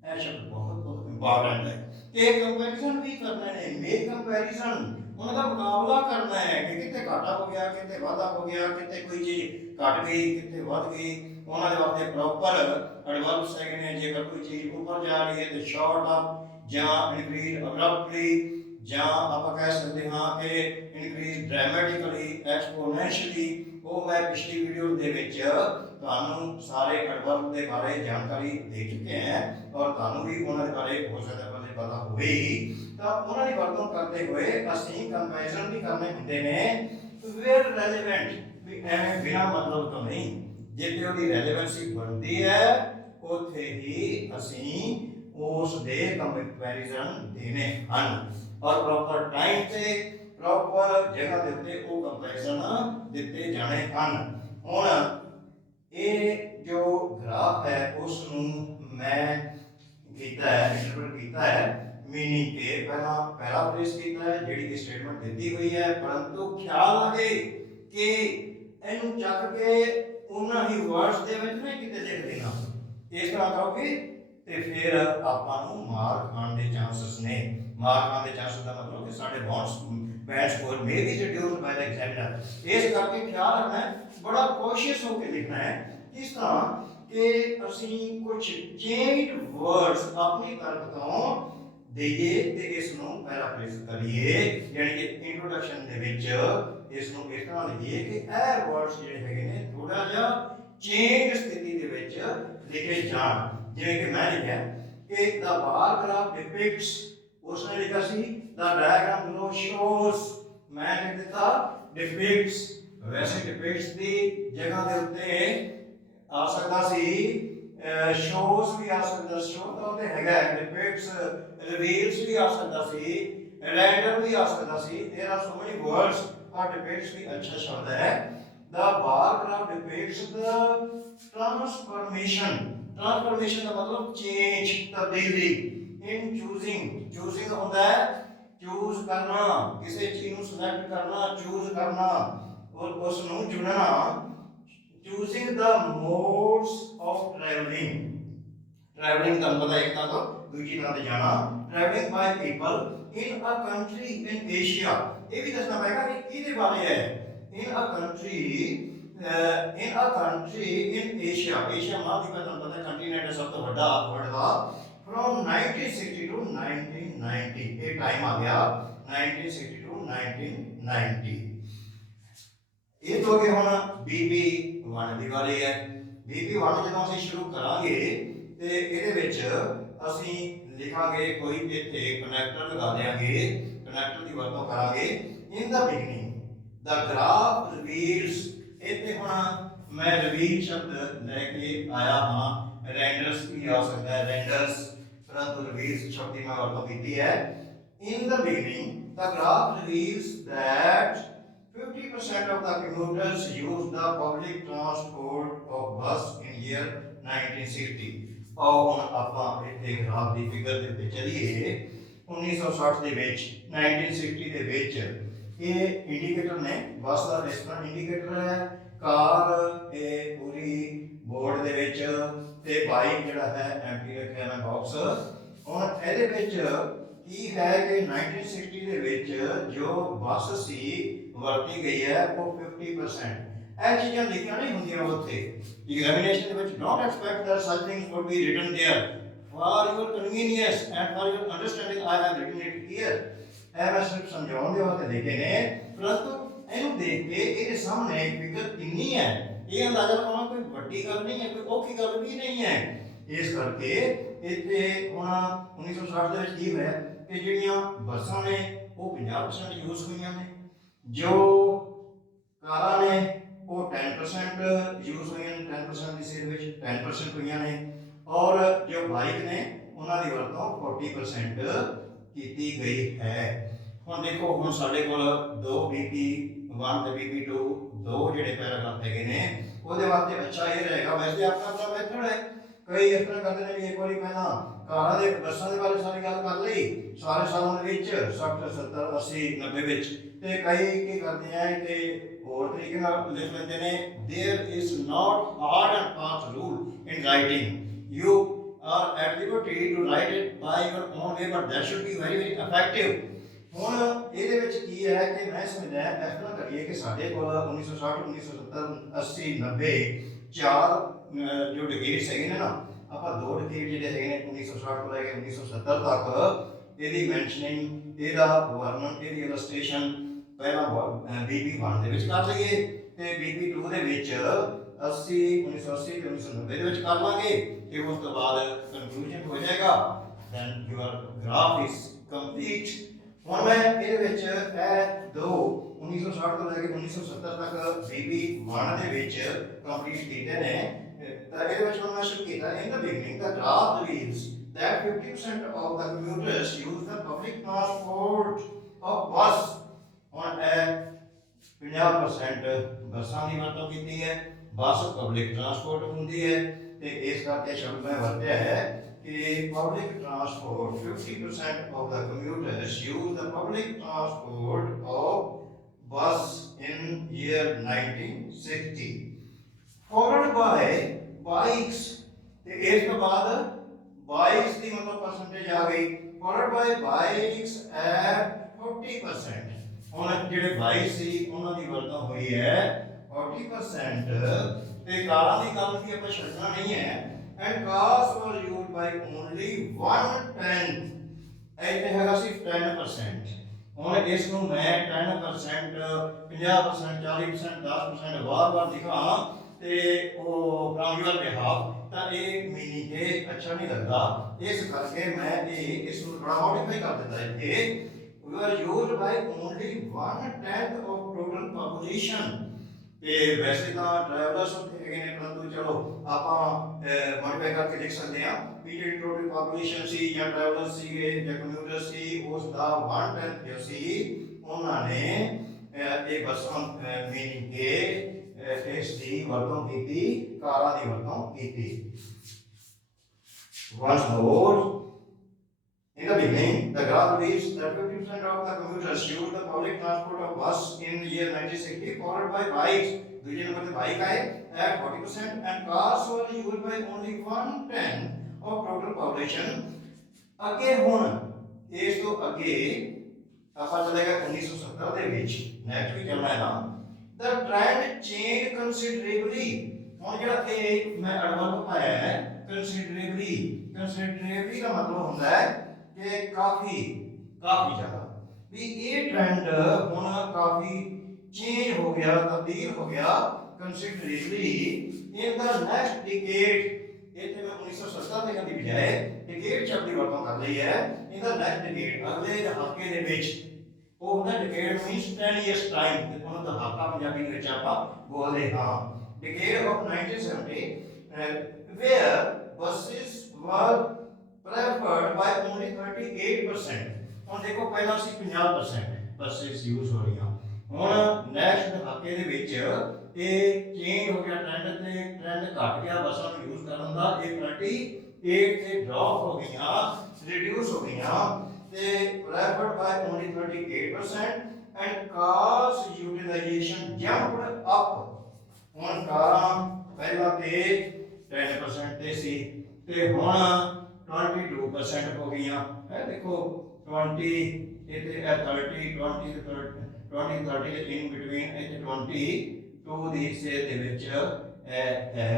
ਇਹ ਸ਼ਬਦ ਬਹੁਤ ਇੰਪੋਰਟੈਂਟ ਹੈ ਕਿ ਕੰਪੈਰੀਜ਼ਨ ਵੀ ਕਰਨਾ ਹੈ। ਮੇਕ ਕੰਪੈਰੀਜ਼ਨ, ਉਹਨਾਂ ਦਾ ਮੁਕਾਬਲਾ ਕਰਨਾ ਹੈ ਕਿ ਕਿਤੇ ਘਾਟਾ ਹੋ ਗਿਆ, ਕਿਤੇ ਵਾਧਾ ਹੋ ਗਿਆ, ਕਿਤੇ ਕੋਈ ਚੀਜ਼ ਘਟ ਗਈ, ਕਿਤੇ ਵੱਧ ਗਈ। ਉਹਨਾਂ ਦੇ ਵਾਸਤੇ ਪ੍ਰੋਪਰ ਐਡਵਰਬਸ ਹੈਗੇ ਨੇ। ਜੇਕਰ ਕੋਈ ਚੀਜ਼ ਉੱਪਰ ਜਾ ਰਹੀ ਹੈ ਤੇ ਸ਼ਾਰਟ ਅਪ ਜਾਂ ਇਨਕਰੀਜ਼ ਅਬਰਪਟਲੀ, ਜਾਂ ਆਪਾਂ ਕਹਿ ਸਕਦੇ ਹਾਂ ਕਿ ਇਨਕਰੀਜ਼ ਡਰਾਮੈਟਿਕਲੀ, ਐਕਸਪੋਨੈਂਸ਼ੀਅਲੀ। ਉਹ ਮੈਂ ਪਿਛਲੀ ਵੀਡੀਓ ਦੇ ਵਿੱਚ ਤੁਹਾਨੂੰ ਸਾਰੇ ਐਡਵਰਬ ਦੇ ਬਾਰੇ ਜਾਣਕਾਰੀ ਦੇ ਚੁੱਕੇ ਹਾਂ ਔਰ ਤੁਹਾਨੂੰ ਵੀ ਉਹਨਾਂ ਦੇ ਬਾਰੇ ਹੋ ਸਕਦਾ ਪਤਾ ਹੋਵੇਗੀ। ਤਾਂ ਉਹਨਾਂ ਦੀ ਵਰਤੋਂ ਕਰਦੇ ਹੋਏ ਅਸੀਂ ਕੰਪੈਰੀਜ਼ਨ ਵੀ ਕਰਨੇ ਹੁੰਦੇ ਨੇ ਵੇਅਰ ਰੈਲੇਵੈਂਟ, ਵੀ ਐਵੇਂ ਬਿਨਾਂ ਮਤਲਬ ਤੋਂ ਨਹੀਂ। ਜਿੱਥੇ ਉਹਦੀ ਰੈਲੇਵੈਂਸੀ ਬਣਦੀ ਹੈ ਉੱਥੇ ਹੀ ਅਸੀਂ ਉਸ ਦੇ ਕੰਪੈਰੀਜ਼ਨ ਦੇਣੇ ਹਨ ਔਰ ਪ੍ਰੋਪਰ ਟਾਈਮ ਤੇ ਪ੍ਰੋਪਰ ਜਗ੍ਹਾ ਦੇ ਉੱਤੇ ਉਹ ਕੰਪੈਰੀਜ਼ਨ ਦਿੱਤੇ ਜਾਣੇ ਹਨ। ਹੁਣ ਇਹ ਜੋ ਗ੍ਰਾਫ ਹੈ ਉਸ ਨੂੰ ਮੈਂ ਕੀਤਾ ਹੈ, ਇੰਟਰਪ੍ਰੀਟ ਕੀਤਾ ਹੈ ਮੀਨਿੰਗ ਕੇ ਪਹਿਲਾਂ ਪੈਰਾਫ੍ਰੇਜ਼ ਕੀਤਾ ਹੈ ਜਿਹੜੀ ਕਿ ਸਟੇਟਮੈਂਟ ਦਿੱਤੀ ਹੋਈ ਹੈ, ਪਰੰਤੂ ਖਿਆਲ ਰੱਖੇ ਕਿ ਇਹਨੂੰ ਚੱਕ ਕੇ ਉਹਨਾਂ ਹੀ ਵਰਡਸ ਦੇ ਵਿੱਚ ਨਹੀਂ ਕਿਤੇ ਲਿਖ ਦੇਣਾ। ਇਸ ਤਰ੍ਹਾਂ ਕਰੋਗੇ ਤੇ ਫਿਰ ਆਪਾਂ ਨੂੰ ਮਾਰ ਖਾਣ ਦੇ ਚਾਂਸਸ ਨੇ। ਮਾਰ ਖਾਣ ਦੇ ਚਾਂਸਸ ਦਾ ਮਤਲਬ ਕਿ ਸਾਡੇ ਬੈਂਡ ਸਕੋਰ ਮੇ ਵੀ ਰਿਡਿਊਸਡ ਬਾਈ ਦ ਐਗਜ਼ਾਮੀਨਰ। ਇਸ ਕਰਕੇ ਖਿਆਲ ਰੱਖਣਾ ਹੈ, ਬੜਾ ਕੋਸ਼ਿਸ਼ ਹੋ ਕੇ ਲਿਖਣਾ ਹੈ ਕਿਸ ਤਰ੍ਹਾਂ ਕਿ ਅਸੀਂ ਕੁਝ ਚੇਂਜਡ ਵਰਡਸ ਆਪਣੀ ਤਰਫ ਤੋਂ ਦੇਈਏ ਤੇ ਇਸ ਨੂੰ ਪੈਰਾਫ੍ਰੇਜ਼ ਕਰੀਏ। ਯਾਨੀ ਕਿ ਇੰਟਰੋਡਕਸ਼ਨ ਦੇ ਵਿੱਚ ਇਸ ਨੂੰ ਇਸ ਤਰ੍ਹਾਂ ਲਿਖੀਏ ਕਿ ਇਹ ਵਰਡਸ ਜਿਹੜੇ ਹੈਗੇ ਨੇ ਥੋੜਾ ਜਿਹਾ ਚੇਂਜ ਸਥਿਤੀ ਦੇ ਵਿੱਚ ਲਿਖੇ ਜਾਣ। ਜਿਵੇਂ ਕਿ ਮੈਂ ਲਿਖਿਆ ਕਿ ਦਾ ਬਾਰ ਗ੍ਰਾਫ ਡਿਪਿਕਟਸ, ਉਸਨੇ ਲਿਖਿਆ ਸੀ ਦਾ ਡਾਇਗਰਾਮ ਬਿਲੋ ਸ਼ੋਜ਼, ਮੈਂ ਲਿਖ ਦਿੱਤਾ ਡਿਪਿਕਟਸ। ਵੈਸੇ ਡਿਪਿਕਟਸ ਦੀ ਜਗ੍ਹਾ ਦੇ ਉੱਤੇ ਆ ਸਕਦਾ ਸੀ ਸ਼ੋਜ਼ ਵੀ ਆ ਸਕਦਾ, ਸ਼ੋ ਤਾਂ ਉਹਦੇ ਹੈਗਾ, ਡਿਪਿਕਟਸ ਰਿਵੀਲਸ ਵੀ ਆ ਸਕਦਾ ਸੀ, ਰੈਂਡਰ ਵੀ ਆ ਸਕਦਾ ਸੀ। There are so many words और डिपीट्स भी अच्छा शब्द है। The bar graph depicts the transformation. Transformation का मतलब चेंज, तब्दीली। इन चूजिंग, चूजिंग होता है चूज करना, किसी चीज को सिलेक्ट करना, चूज करना और उसको चुनना। Choosing the modes of travelling, travelling ਤੁਹਾਨੂੰ ਪਤਾ ਇੱਕ ਥਾਂ ਤੋਂ ਦੂਜੀ ਥਾਂ ਤੇ ਜਾਣਾ travelling by people in a country in Asia ਇਹ ਵੀ ਦੱਸਣਾ ਪਏਗਾ ਕਿ ਕਿਹਦੇ ਬਾਰੇ ਹੈ in a country in Asia Asia ਮਹਾਦੀਪ ਦਾ ਤੁਹਾਨੂੰ ਪਤਾ ਕੰਟੀਨੈਂਟ ਹੈ ਸਭ ਤੋਂ ਵੱਡਾ ਵਰਲਡ ਦਾ from 1960 to 1990 ਇਹ ਟਾਈਮ ਆ ਗਿਆ 1960 to 1990 ਇਹ ਤੋਂ ਅੱਗੇ ਹੁਣ ਬੀਪੀ 1 ਦੀ ਵਾਰੀ ਹੈ ਬੀਪੀ 1 ਜਦੋਂ ਅਸੀਂ ਸ਼ੁਰੂ ਕਰਾਂਗੇ ਤੇ ਇਹਦੇ ਵਿੱਚ ਅਸੀਂ ਲਿਖਾਂਗੇ ਕੋਈ ਇੱਥੇ ਕਨੈਕਟਰ ਲਗਾ ਦੇਾਂਗੇ ਕਨੈਕਟਰ ਦੀ ਵਰਤੋਂ ਕਰਾਂਗੇ ਇਨ ਦਾ ਬਿਗਨਿੰਗ ਦਾ ਗ੍ਰਾਫ ਰਿਵੀਲਸ ਇੱਥੇ ਹੁਣ ਮੈਂ ਰਿਵੀਲ ਸ਼ਬਦ ਲੈ ਕੇ ਆਇਆ ਹਾਂ ਰੈਂਡਰਸ ਵੀ ਆ ਸਕਦਾ ਹੈ ਰੈਂਡਰਸ परंतु रिवील्स शब्द की मैं वरतों की है in the beginning the graph reveals that 50% of the commuters use the public transport of bus in year 1960 और ਹੁਣ ਆਪਾਂ ਇੱਥੇ ਗ੍ਰਾਫ ਦੀ ਫਿਗਰ ਦੇ ਉੱਤੇ ਚੱਲੀਏ 1960 ਦੇ ਵਿੱਚ 1960 ਦੇ ਵਿੱਚ ਇਹ ਇੰਡੀਕੇਟਰ ਨੇ ਬੱਸ ਦਾ ਇਸ ਤਰ੍ਹਾਂ ਇੰਡੀਕੇਟਰ ਹੈ ਕਾਰ ਇਹ ਪੂਰੀ ਬੋਰਡ ਦੇ ਵਿੱਚ ਤੇ ਬਾਈਕ ਜਿਹੜਾ ਹੈ ਐਮਪੀ ਰੱਖਿਆ ਮੈਂ ਬਾਕਸ ਹੁਣ ਇਹਦੇ ਵਿੱਚ ਕੀ ਹੈ ਕਿ 1960 ਦੇ ਵਿੱਚ ਜੋ ਬੱਸ ਸੀ ਵਰਤੀ ਗਈ ਹੈ ਉਹ 50% ਇਹ ਚੀਜ਼ਾਂ ਲਿਖੀਆਂ ਨਹੀਂ ਹੁੰਦੀਆਂ ਉੱਥੇ ਐਗਜ਼ਾਮੀਨੇਸ਼ਨ ਦੇ ਵਿੱਚ don't expect that such things would be written there for your convenience and for your understanding I have written it here ਇਹ ਮੈਂ ਸਿਰਫ ਸਮਝਾਉਣ ਦੇ ਵਾਸਤੇ ਲਿਖੇ ਨੇ ਪਰੰਤੂ ਇਹਨੂੰ ਦੇਖ ਕੇ ਇਹਦੇ ਸਾਹਮਣੇ ਫਿਗਰ ਕਿੰਨੀ ਹੈ ਇਹ ਅੰਦਾਜ਼ਾ ਲਗਾਉਣਾ ਕੋਈ ਵੱਡੀ ਗੱਲ ਨਹੀਂ ਹੈ ਕੋਈ ਔਖੀ ਗੱਲ ਵੀ ਨਹੀਂ ਹੈ ਇਸ ਕਰਕੇ ਇੱਥੇ ਹੁਣ 1960 ਦੇ ਵਿੱਚ ਕੀ ਹੋਇਆ ਕਿ ਜਿਹੜੀਆਂ ਬੱਸਾਂ ਨੇ ਉਹ 50% ਯੂਜ਼ ਹੋਈਆਂ ਨੇ ਜੋ ਕਾਰਾਂ ਨੇ ਉਹ 10% ਯੂਜ਼ ਹੋਈਆਂ ਨੇ 10% ਦੀ ਸੇਲ ਵਿੱਚ 10% ਹੋਈਆਂ ਨੇ ਔਰ ਜੋ ਬਾਈਕ ਨੇ ਉਹਨਾਂ ਦੀ ਵਰਤੋਂ 40% ਕੀਤੀ ਗਈ ਹੈ ਹੁਣ ਦੇਖੋ ਹੁਣ ਸਾਡੇ ਕੋਲ ਦੋ BP 1 ਤੇ BP 2 ਦੋ ਜਿਹੜੇ ਪੈਰਾਗ੍ਰਾਫ ਹੈਗੇ ਨੇ ਉਹਦੇ ਵਾਸਤੇ ਅੱਛਾ ਇਹ ਰਹੇਗਾ ਵੈਸੇ ਆਪਣਾ ਆਪਣਾ ਮੈਥਡ ਹੈ ਕਈ ਇਸ ਤਰ੍ਹਾਂ ਕਰਦੇ ਨੇ ਵੀ ਇੱਕ ਵਾਰੀ ਪਹਿਲਾਂ ਕਾਰਾਂ ਦੇ ਬੱਸਾਂ ਦੇ ਬਾਰੇ ਸਾਰੀ ਗੱਲ ਕਰ ਲਈ ਸਾਰੇ ਸਾਲਾਂ ਦੇ ਵਿੱਚ 60 70 80 90 ਵਿੱਚ ਤੇ ਕਈ ਕੀ ਕਰਦੇ ਆ ਕਿ ਹੋਰ ਤਰੀਕੇ ਨਾਲ ਲਿਖ ਲੈਂਦੇ ਨੇ there is not hard and fast rule in writing you are at liberty to write it by your own way but that should be very very effective ਹੁਣ ਇਹਦੇ ਵਿੱਚ ਕੀ ਹੈ ਕਿ ਮੈਂ ਸਮਝਦਾ ਇਸ ਤਰ੍ਹਾਂ ਕਰੀਏ ਕਿ ਸਾਡੇ ਕੋਲ 1960 1970 80 90 ਚਾਰ ਜੋ ਡਿਕੇਡਸ ਹੈਗੇ ਨੇ ਨਾ ਆਪਾਂ ਦੋ ਡਿਕੇਡ ਜਿਹੜੇ ਹੈਗੇ ਨੇ 1960 ਤੋਂ ਲੈ ਕੇ 1970 ਤੱਕ ਇਹਦੀ ਮੈਂਸ਼ਨਿੰਗ ਇਹਦਾ ਵਰਣਨ ਇਹਦੀ ਇਲਸਟ੍ਰੇਸ਼ਨ ਪਹਿਲਾਂ BP 1 ਦੇ ਵਿੱਚ ਕਰ ਲਈਏ ਤੇ BP 2 ਦੇ ਵਿੱਚ 80 1980 ਤੇ 1990 ਦੇ ਵਿੱਚ ਕਰ ਲਾਂਗੇ ਤੇ ਉਸ ਤੋਂ ਬਾਅਦ ਕਨਕਲੂਜਨ ਹੋ ਜਾਏਗਾ then your graph is complete ਹੁਣ ਮੈਂ ਇਹਦੇ ਵਿੱਚ ਇਹ ਦੋ 1960 ਤੋਂ ਲੈ ਕੇ 1970 ਤੱਕ BP 1 ਦੇ ਵਿੱਚ ਕੰਪਲੀਟ ਕੀਤੇ ਨੇ ਤਾਂ ਇਹਦੇ ਵਿੱਚ ਮੈਂ ਸ਼ੁਰੂ ਕੀਤਾ in the beginning the graph reveals that 50% of the commuters use the public transport of bus ਹੁਣ ਇਹ 50% ਬੱਸਾਂ ਦੀ ਵਰਤੋਂ ਕੀਤੀ ਹੈ ਬੱਸ ਪਬਲਿਕ ਟਰਾਂਸਪੋਰਟ ਹੁੰਦੀ ਹੈ ਤੇ ਇਸ ਕਰਕੇ ਸ਼ਬਦ ਮੈਂ ਵਰਤਿਆ ਹੈ कि public transport 50% of the commuters use the public transport of bus in year 1960 followed by bikes ਤੇ ਇਸ ਤੋਂ ਬਾਅਦ bikes ਦੀ ਮਤਲਬ ਪਰਸੈਂਟੇਜ ਆ ਗਈ followed by bikes at 40% ਹੁਣ ਜਿਹੜੇ ਬਾਈਕ ਸੀ ਉਹਨਾਂ ਦੀ ਵਰਤੋਂ ਹੋਈ ਹੈ 40% ਤੇ ਕਾਰਾਂ ਦੀ ਗੱਲ ਵੀ ਆਪਾਂ ਛੱਡਣਾ ਨਹੀਂ ਹੈ and cars were used by only 1/10 ਇੱਥੇ ਹੈਗਾ ਸੀ 10% ਹੁਣ ਇਸ ਨੂੰ ਮੈਂ 10% 50% 40% 10% ਵਾਰ-ਵਾਰ ਦਿਖਾਵਾਂ ਤੇ ਉਹ from your behalf ਤਾਂ ਇਹ ਮੀਨਿੰਗ ਕੇ ਅੱਛਾ ਨਹੀਂ ਲੱਗਦਾ ਇਸ ਕਰਕੇ ਮੈਂ ਇਸ ਨੂੰ ਥੋੜਾ ਮੋਡੀਫਾਈ ਕਰ ਦਿੱਤਾ ਇੱਥੇ we are used by only 1/10 of total population ਤੇ ਵੈਸੇ ਤਾਂ ਟਰੈਵਲਰਸ ਹੈਗੇ ਨੇ ਪਰੰਤੂ ਚਲੋ ਆਪਾਂ ਮੋਡੀਫਾਈ ਕਰਕੇ ਲਿਖ ਸਕਦੇ ਹਾਂ ਵੀ ਜਿਹੜੀ ਟੋਟਲ ਪੋਪੂਲੇਸ਼ਨ ਸੀ ਜਾਂ ਟਰੈਵਲਰ ਸੀਗੇ ਜਾਂ ਕੰਮਿਊਟਰ ਸੀ ਉਸ ਦਾ 1/10 ਜੋ ਸੀ ਉਹਨਾਂ ਨੇ ਇਹ ਬੱਸਾਂ ਮੀਨਿੰਗ ਕੇ ਇਸ ਦੀ ਵਰਤੋਂ ਕੀਤੀ ਕਾਰਾਂ ਦੀ ਵਰਤੋਂ ਕੀਤੀ once more in the beginning the graph reveals that 50% of the commuters use the public transport of bus in the year 1960 followed by bikes दूसरे नंबर पे बाइक आए at 40% and cars were used by only 1/10 of total population। ਅੱਗੇ ਹੁਣ ਇਸ ਤੋਂ ਅੱਗੇ ਆਪਾਂ ਚਲੇਗਾ 1970 ਦੇ ਵਿੱਚ, ਨੈਕਸਟ ਵੀ ਚੱਲਣਾ ਹੈ ਨਾ। the trend changed considerably। ਹੁਣ ਜਿਹੜਾ ਇਹ ਮੈਂ ਐਡਵਰਬ ਪਾਇਆ ਹੈ considerably, considerably ਦਾ ਮਤਲਬ ਹੁੰਦਾ ਹੈ ਕਿ ਕਾਫੀ ਜ਼ਿਆਦਾ, ਵੀ ਇਹ ਟ੍ਰੈਂਡ ਹੁਣ ਕਾਫੀ ਚੇਂਜ ਹੋ ਗਿਆ, ਤਬਦੀਲ ਹੋ ਗਿਆ considerably in the next decade। ਇੱਥੇ ਮੈਂ 1970 ਲਿਖਣ ਦੀ ਬਜਾਏ ਡਿਕੇਡ ਸ਼ਬਦ ਦੀ ਵਰਤੋਂ ਕਰ ਲਈ ਹੈ। in the next decade, ਅਗਲੇ ਦਹਾਕੇ ਦੇ ਵਿੱਚ। ਉਹ ਹੁੰਦਾ ਡਿਕੇਡ ਮੀਨਸ 10 years time, ਤੇ ਉਹਨੂੰ ਦਹਾਕਾ ਪੰਜਾਬੀ ਦੇ ਵਿੱਚ ਆਪਾਂ ਬੋਲਦੇ ਹਾਂ। decade of 1970 where buses were preferred by only 38%। ਹੁਣ ਦੇਖੋ ਪਹਿਲਾਂ ਸੀ 50% ਬੱਸਸ ਯੂਜ਼ ਹੋ ਰਹੀਆਂ, ਹੁਣ ਨੈਕਸਟ ਦਹਾਕੇ ਦੇ ਵਿੱਚ ਇਹ ਚੇਂਜ ਹੋ ਗਿਆ ਟ੍ਰੈਂਡ, ਤੇ ਟ੍ਰੈਂਡ ਘਟ ਗਿਆ ਬੱਸਾਂ ਨੂੰ ਯੂਜ਼ ਕਰਨ ਦਾ। ਇਹ 38 ਤੇ ਡ੍ਰੌਪ ਹੋ ਗਈਆਂ, ਰਿਡਿਊਸ ਹੋ ਗਈਆਂ, ਤੇ preferred by only 38% and cars utilization jumped up। ਹੁਣ ਕਾਰਾਂ ਪਹਿਲਾਂ ਤੇ 10% ਤੇ ਸੀ, ਤੇ ਹੁਣ 22% ਹੋ ਗਈਆਂ। ਇਹ ਦੇਖੋ 20 ਇੱਥੇ 30 20 ਤੇ 20 30 ਇਨ ਬਿਟਵੀਨ, ਇੱਥੇ 22 ਦੇ ਹਿੱਸੇ ਦੇ ਵਿੱਚ ਹੈ।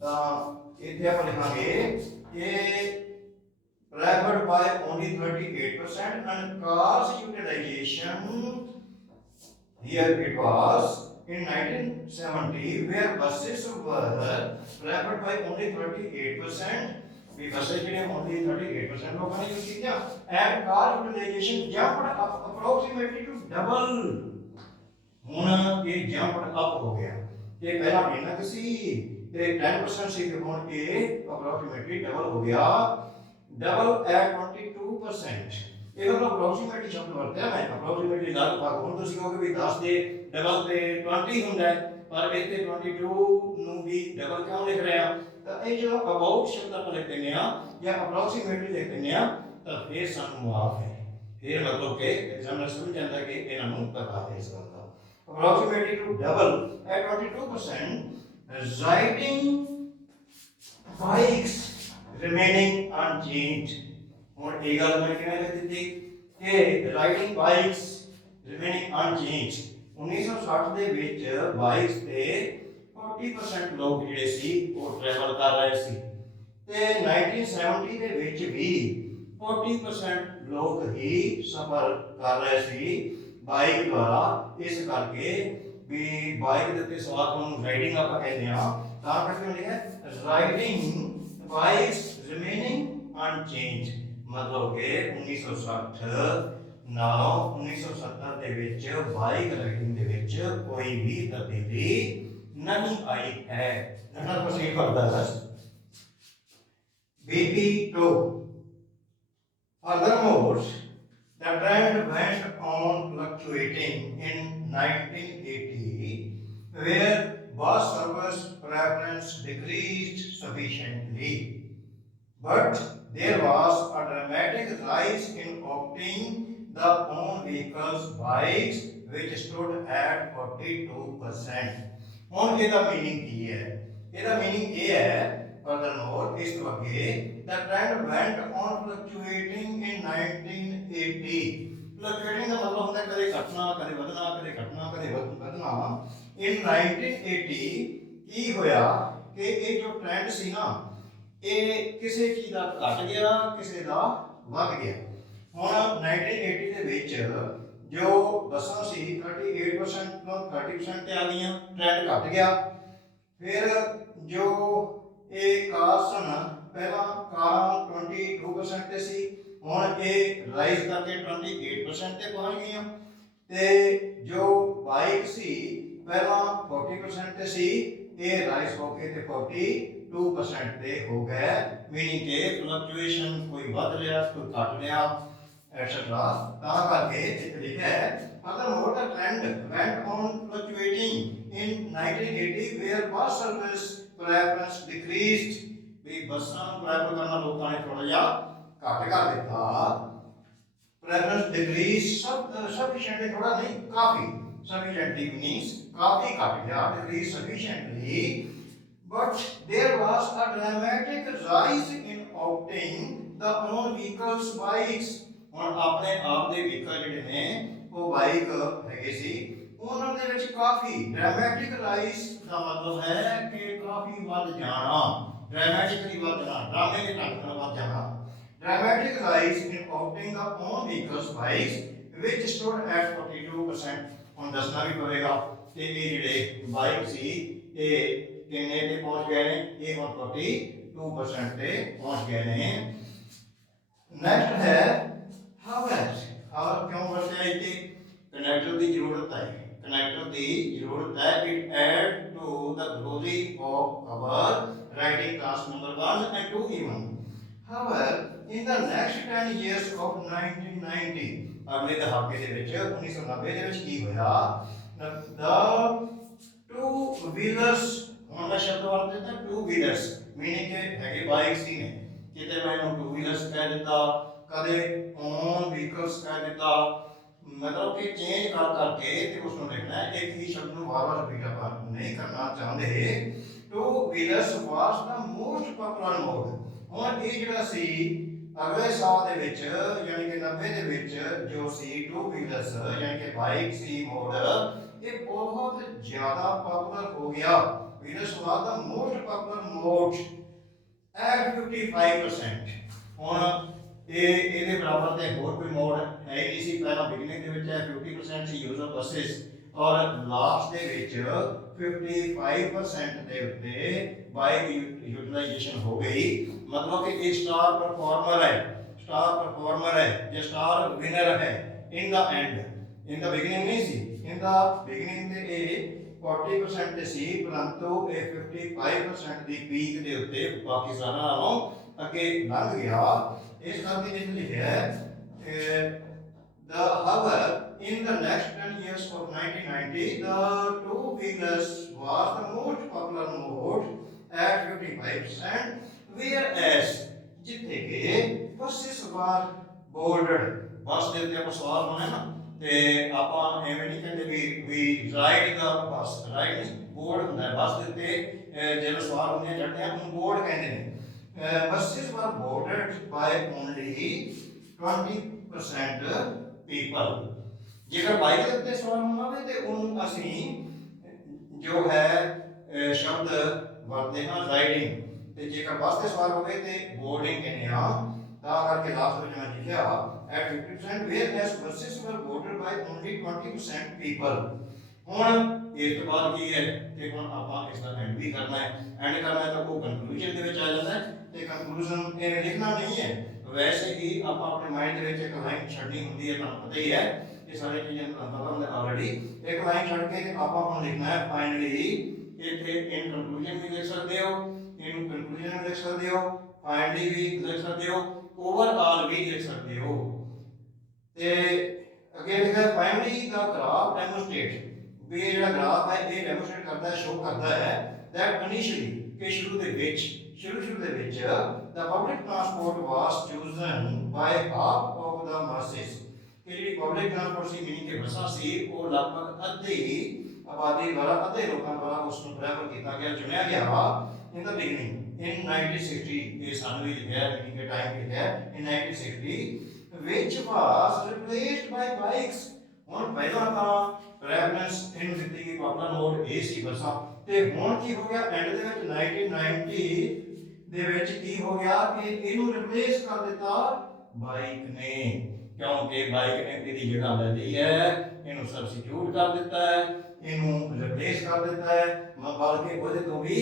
ਤਾਂ ਇੱਥੇ ਆਪਾਂ ਲਿਖਾਂਗੇ ਕਿ preferred by only 38% and cars utilization, here it was in 1970 where buses were preferred by only 38%। ਵੀ ਬੱਸੇ ਜਿਹੜੇ only 38% ਲੋਕਾਂ ਨੇ ਯੂਜ਼ ਕੀਤੀਆਂ, and car utilization jumped up approximately to double। ਹੁਣ ਇਹ jumped up ਹੋ ਗਿਆ, ਕਿ ਪਹਿਲਾਂ ਇੰਨਾ ਕੁ ਸੀ ਤੇ 10% ਸੀ, ਤੇ ਹੁਣ ਇਹ approximately double ਹੋ ਗਿਆ। double at 22%। ਇਹ ਮਤਲਬ approximately ਸ਼ਬਦ ਵਰਤਿਆ ਮੈਂ, approximately ਲਗਭਗ। ਹੁਣ ਤੁਸੀਂ ਕਹੋਗੇ ਵੀ 10 ਦੇ ਡਬਲ ਤੇ 20 ਹੁੰਦਾ ਹੈ, ਪਰ ਇੱਥੇ 22 ਨੂੰ ਵੀ ਡਬਲ ਕਿਉਂ ਲਿਖ ਰਿਹਾ? ਤਾਂ ਇਹ ਜਦੋਂ ਅਬਾਊਟ ਸ਼ਬਦ ਆਪਾਂ ਲਿਖ ਦਿੰਦੇ ਆ ਜਾਂ ਅਪਰੋਕਸੀਮੇਟਲੀ ਲਿਖ ਦਿੰਦੇ ਆ, ਤਾਂ ਫਿਰ ਸਾਨੂੰ ਮੁਆਫ ਹੈ, ਫਿਰ ਮਤਲਬ ਕਿ ਐਗਜ਼ਾਮਨਰ ਸਮਝ ਜਾਂਦਾ ਕਿ ਇਹਨਾਂ ਨੂੰ ਪਤਾ ਹੈ ਇਸ ਗੱਲ ਦਾ। Approximately to double at 22%, riding bikes remaining unchanged. ਹੁਣ ਇਹ ਗੱਲ ਮੈਂ ਕਿਹਾ ਦਿੱਤੀ ਕਿ ਰਾਈਡਿੰਗ ਬਾਈਕਸ ਰਿਮੇਨਿੰਗ ਅਨਚੇਂਜਡ। 1960 ਦੇ ਵਿੱਚ ਬਾਈਕਸ ਤੇ 40% ਲੋਕ ਜਿਹੜੇ ਸੀ ਉਹ ਟਰੈਵਲ ਕਰ ਰਹੇ ਸੀ, ਤੇ 1970 ਦੇ ਵਿੱਚ ਵੀ 40% ਲੋਕ ਹੀ ਸਫ਼ਰ ਕਰ ਰਹੇ ਸੀ ਬਾਈਕ ਦੁਆਰਾ। ਇਸ ਕਰਕੇ ਵੀ ਬਾਈਕ ਦੇ ਉੱਤੇ ਸਵਾਰ ਹੋਣ ਨੂੰ ਰਾਈਡਿੰਗ ਆਪਾਂ ਕਹਿੰਦੇ ਹਾਂ, ਤਾਂ ਕਰਕੇ ਲਿਖਿਆ ਰਾਈਡਿੰਗ ਬਾਈਕਸ ਰਿਮੇਨਿੰਗ ਅਨਚੇਂਜਡ। ਮਤਲਬ ਕਿ 1960 ਨਾਲੋਂ 1970 ਦੇ ਵਿੱਚ ਬਾਈਕ ਰਾਈਡਿੰਗ ਦੇ ਵਿੱਚ ਕੋਈ ਵੀ ਤਬਦੀਲੀ नहीं आई है। BP2। Furthermore, the trend went on fluctuating in 1980, where bus service preference decreased sufficiently, but there was a dramatic rise in opting the own vehicles bikes, which stood at 42%। ਹੁਣ ਇਹਦਾ meaning ਕੀ ਹੈ? ਇਹਦਾ ਮੀਨਿੰਗ ਇਹ ਹੈ, ਫਰਦਰਮੋਰ ਇਸ ਤੋਂ ਅੱਗੇ, the trend went on fluctuating in 1980। fluctuating ਦਾ ਮਤਲਬ ਹੁੰਦਾ ਕਦੇ ਘਟਣਾ, ਕਦੇ ਵਧਣਾ, ਕਦੇ ਘਟਣਾ, ਕਦੇ ਵਧਣਾ। in 1980 ਕੀ ਹੋਇਆ ਕਿ ਇਹ ਜੋ ਟ੍ਰੈਂਡ ਸੀ ਨਾ, ਇਹ ਕਿਸੇ ਚੀਜ਼ ਦਾ ਘਟ ਗਿਆ, ਕਿਸੇ ਦਾ ਵੱਧ ਗਿਆ। ਹੁਣ 1980 ਦੇ ਵਿੱਚ ਜੋ ਬੱਸਾਂ ਸੀ 38% ਤੋਂ 30% ਤੇ ਆ ਗਈਆਂ, ਟ੍ਰੈਂਡ ਘਟ ਗਿਆ। ਫਿਰ ਜੋ ਇਹ ਕਾਰਸ ਸਨ, ਪਹਿਲਾਂ ਕਾਰਾਂ 22% ਤੇ ਸੀ, ਹੁਣ ਇਹ ਰਾਈਜ਼ ਕਰਕੇ 28% ਤੇ ਪਹੁੰਚ ਗਈਆਂ। ਤੇ ਜੋ ਬਾਈਕ ਸੀ ਪਹਿਲਾਂ 40% ਤੇ ਸੀ, ਇਹ ਰਾਈਜ਼ ਹੋ ਕੇ ਤੇ 42% ਤੇ ਹੋ ਗਏ। ਮੀਨਿੰਗ ਕਿ ਫਲਕਚੁਏਸ਼ਨ ਕੋਈ ਵੱਧ ਰਿਹਾ, ਕੋਈ ਘਟ ਰਿਹਾ, etc. ਤਾਂ ਕਰਕੇ ਇੱਕ ਲਿਖਿਆ ਹੈ, furthermore the trend went on fluctuating in 1980 where bus service preference decreased। ਵੀ ਬੱਸਾਂ ਨੂੰ ਪ੍ਰੈਫਰ ਕਰਨਾ ਲੋਕਾਂ ਨੇ ਥੋੜਾ ਜਿਹਾ ਘੱਟ ਕਰ ਦਿੱਤਾ। preference decrease sufficiently, ਥੋੜਾ ਨਹੀਂ ਕਾਫੀ, sufficiently means ਕਾਫੀ ਘੱਟ ਗਿਆ, decrease sufficiently, but there was a dramatic rise in opting the own vehicles bikes। ਹੁਣ ਆਪਣੇ ਆਪ ਦੇ ਵਹੀਕਲ ਜਿਹੜੇ ਨੇ ਉਹ ਬਾਈਕ ਹੈਗੇ ਸੀ, ਉਹਨਾਂ ਦੇ ਵਿੱਚ ਕਾਫੀ ਡਰਾਮੈਟਿਕ ਰਾਈਜ਼ ਦਾ ਮਤਲਬ ਹੈ ਕਿ ਕਾਫੀ ਵੱਧ ਜਾਣਾ, ਡਰਾਮੈਟਿਕਲੀ ਵੱਧ ਜਾਣਾ, ਡਰਾਮੇ ਦੇ ਢੰਗ ਨਾਲ ਵੱਧ ਜਾਣਾ। Dramatic rise in opting the own vehicles bikes which stood at 42%। ਹੁਣ ਦੱਸਣਾ ਵੀ ਪਵੇਗਾ ਕਿ ਇਹ ਜਿਹੜੇ ਬਾਈਕ ਸੀ ਇਹ ਕਿੰਨੇ ਤੇ ਪਹੁੰਚ ਗਏ ਨੇ, ਇਹ ਹੁਣ 42% ਤੇ ਪਹੁੰਚ ਗਏ ਨੇ। ਨੈਕਸਟ ਹੈ ਹਾਵਰ। ਹਾਵਰ ਕਿਉਂ ਵਰਤਿਆ ਇੱਥੇ? ਕਨੈਕਟਰ ਦੀ ਜ਼ਰੂਰਤ ਹੈ, ਕਨੈਕਟਰ ਦੀ ਜ਼ਰੂਰਤ ਹੈ। It add to the glory of our writing class number 1 and 2 even। However, in the next 10 years of 1990, ਅਗਲੇ ਦਹਾਕੇ ਦੇ ਵਿੱਚ 1990 ਦੇ ਵਿੱਚ ਕੀ ਹੋਇਆ? The two wheelers, ਹੁਣ ਦਾ ਸ਼ਬਦ ਵਰਤ ਦਿੱਤਾ two wheelers, ਮੀਨਿੰਗ ਕਿ ਹੈਗੇ ਬਾਈਕਸ ਹੀ ਨੇ, ਕਿਤੇ ਮੈਂ ਇਹਨੂੰ two wheelers ਕਹਿ ਦਿੱਤਾ, ਕਦੇ on vehicles ਕਹਿ ਦਿੱਤਾ, ਮਤਲਬ ਕਿ ਚੇਂਜ ਕਰ ਕਰਕੇ ਤੇ ਉਸ ਨੂੰ ਲਿਖਣਾ ਹੈ, ਇੱਕ ਹੀ ਸ਼ਬਦ ਨੂੰ ਵਾਰ-ਵਾਰ ਰਿਪੀਟ ਆਪਾਂ ਨਹੀਂ ਕਰਨਾ ਚਾਹੁੰਦੇ। two wheelers was the most popular mode। ਹੁਣ ਇਹ ਜਿਹੜਾ ਸੀ ਅਗਲੇ ਸਾਲ ਦੇ ਵਿੱਚ ਯਾਨੀ ਕਿ 90 ਦੇ ਵਿੱਚ ਜੋ ਸੀ ਟੂ ਵੀਲਰਸ ਯਾਨੀ ਕਿ ਬਾਈਕ ਸੀ ਮੋਡ, ਇਹ ਬਹੁਤ ਜ਼ਿਆਦਾ ਪਪੂਲਰ ਹੋ ਗਿਆ। Wheelers was the most poplar mode at 55%। ਹੁਣ ਇਹਦੇ ਬਰਾਬਰ ਤੇ ਹੋਰ ਕੋਈ ਮੋਡ ਹੈ ਹੀ ਨਹੀਂ ਸੀ। ਪਹਿਲਾਂ ਬਿਗਨਿੰਗ ਦੇ ਵਿੱਚ 50% ਸੀ ਯੂਜ਼ ਆਫ ਬੱਸਸ, ਔਰ ਲਾਸਟ ਦੇ ਵਿੱਚ 55% ਦੇ ਉੱਤੇ ਬਾਈਕ यूटिलाइजेशन हो गई। मतलब कि ये स्टार परफॉर्मर है, स्टार परफॉर्मर है, ये स्टार विनर है in the end. In the beginning नहीं सी, इन द बिगिनिंग ते ये 40% ते सी, परंतु ये 55% दी पीक दे उत्ते बाकी सारा नालों अगे लंघ गया। इस करके जिस लिखिया है the however in the next 10 years of 1990 the two wheelers was the most popular mode at 55%, whereas ਜਿੱਥੇ ਕਿ buses were boarded। ਬੱਸ ਦੇ ਉੱਤੇ ਆਪਾਂ ਸਵਾਰ ਹੋਣਾ ਨਾ ਤੇ ਆਪਾਂ ਐਵੇਂ ਨਹੀਂ ਕਹਿੰਦੇ ਵੀ ਰਾਈਡ ਦਾ ਬੱਸ, ਰਾਈਡ ਨਹੀਂ, ਬੋਰਡ ਹੁੰਦਾ ਹੈ ਬੱਸ ਦੇ ਉੱਤੇ ਜਦੋਂ ਸਵਾਰ ਹੁੰਦੇ ਆ ਚੜ੍ਹਦੇ ਆ ਉਹਨੂੰ ਬੋਰਡ ਕਹਿੰਦੇ ਨੇ। buses were boarded by only 20% people। ਜੇਕਰ ਬਾਈਕ ਦੇ ਉੱਤੇ ਸਵਾਰ ਹੋਣਾ ਹੋਵੇ ਤੇ ਉਹਨੂੰ ਅਸੀਂ ਜੋ ਹੈ ਸ਼ਬਦ ਵਰਤਦੇ ਹਾਂ ਰਾਈਡਿੰਗ, ਤੇ ਜੇਕਰ ਬੱਸ ਤੇ ਸਵਾਰ ਹੋਵੇ ਤੇ ਬੋਰਡਿੰਗ ਕਹਿੰਦੇ ਹਾਂ। ਤਾਂ ਕਰਕੇ ਲਾਸਟ ਵਿੱਚ ਮੈਂ ਲਿਖਿਆ at 50% whereas buses were boarded by only 20% people। ਹੁਣ ਇਸ ਤੋਂ ਬਾਅਦ ਕੀ ਹੈ ਕਿ ਹੁਣ ਆਪਾਂ ਇਸ ਦਾ ਐਂਡ ਵੀ ਕਰਨਾ ਹੈ। ਐਂਡ ਕਰਨਾ ਹੈ ਤਾਂ ਉਹ ਕੰਕਲੂਜਨ ਦੇ ਵਿੱਚ ਆ ਜਾਂਦਾ ਹੈ, ਤੇ ਕੰਕਲੂਜਨ ਇਹ ਲਿਖਣਾ ਨਹੀਂ ਹੈ, ਵੈਸੇ ਹੀ ਆਪਾਂ ਆਪਣੇ ਮਾਈਂਡ ਦੇ ਵਿੱਚ ਇੱਕ ਲਾਈਨ ਛੱਡਣੀ ਹੁੰਦੀ ਹੈ। ਤੁਹਾਨੂੰ ਪਤਾ ਹੀ ਹੈ ਇਹ ਸਾਰੀ ਚੀਜ਼ਾਂ ਤੁਹਾਨੂੰ ਪਤਾ ਹੁੰਦਾ ਆਲਰੇਡੀ। ਇੱਕ ਲਾਈਨ ਛੱਡ ਕੇ ਆਪਾਂ ਹੁਣ ਲਿਖਣਾ ਹੈ ਫਾਈਨਲੀ। ਇੱਥੇ ਇਨ ਕੰਕਲੂਜਨ ਵੀ ਲਿਖ ਸਕਦੇ ਹੋ, ਇਨ ਕੰਕਲੂਜਨ ਵੀ ਲਿਖ ਸਕਦੇ ਹੋ, ਫਾਈਨਲੀ ਵੀ ਲਿਖ ਸਕਦੇ ਹੋ, ਓਵਰਆਲ ਵੀ ਲਿਖ ਸਕਦੇ ਹੋ। ਤੇ ਅੱਗੇ ਲਿਖਿਆ ਫਾਈਨਲੀ ਦਾ ਗ੍ਰਾਫ ਡੈਮੋਸਟ੍ਰੇਟ, ਵੀ ਇਹ ਜਿਹੜਾ ਗ੍ਰਾਫ ਹੈ ਇਹ ਡੈਮੋਸਟ੍ਰੇਟ ਕਰਦਾ ਹੈ, ਸ਼ੋ ਕਰਦਾ ਹੈ that initially ਕਿ ਸ਼ੁਰੂ ਦੇ ਵਿੱਚ the public transport was chosen by half of the masses। ਕਿ ਜਿਹੜੀ ਪਬਲਿਕ ਟਰਾਂਸਪੋਰਟ ਸੀ ਮੀਨਿੰਗ ਕਿ ਬੱਸਾਂ ਸੀ ਉਹ ਲਗਭਗ ਅੱਧੀ ਆਬਾਦੀ ਦੁਆਰਾ, ਅੱਧੇ ਲੋਕਾਂ ਦੁਆਰਾ ਉਸ ਨੂੰ ਪ੍ਰੈਫਰ ਕੀਤਾ ਗਿਆ, ਚੁਣਿਆ ਗਿਆ। in the beginning in 1960 ਇਹ ਸਾਨੂੰ ਵੀ ਲਿਖਿਆ ਮੀਨਿੰਗ ਕਿ ਟਾਈਮ ਲਿਖਿਆ in 1960 which was replaced by bikes। ਹੁਣ ਪਹਿਲਾਂ ਤਾਂ ਪ੍ਰੈਫਰੈਂਸ ਇਹਨੂੰ ਦਿੱਤੀ ਗਈ ਪਾਪੂਲਰ ਮੋਡ ਇਹ ਸੀ ਬੱਸਾਂ, ਤੇ ਹੁਣ ਕੀ ਹੋ ਗਿਆ ਐਂਡ ਦੇ ਵਿੱਚ 1990 ਦੇ ਵਿੱਚ ਕੀ ਹੋ ਗਿਆ ਕਿ ਇਹਨੂੰ ਰਿਪਲੇਸ ਕਰ ਦਿੱਤਾ ਬਾਈਕ ਨੇ, ਕਿਉਂਕਿ ਬਾਈਕ ਨੇ ਇਹਦੀ ਜਗ੍ਹਾ ਲੈ ਲਈ ਹੈ, ਇਹਨੂੰ ਸਬਸਟੀਟਿਊਟ ਕਰ ਦਿੱਤਾ ਹੈ, ਇਹਨੂੰ ਰਿਪਲੇਸ ਕਰ ਦਿੱਤਾ ਹੈ, ਬਲਕਿ ਉਹਦੇ ਤੋਂ ਵੀ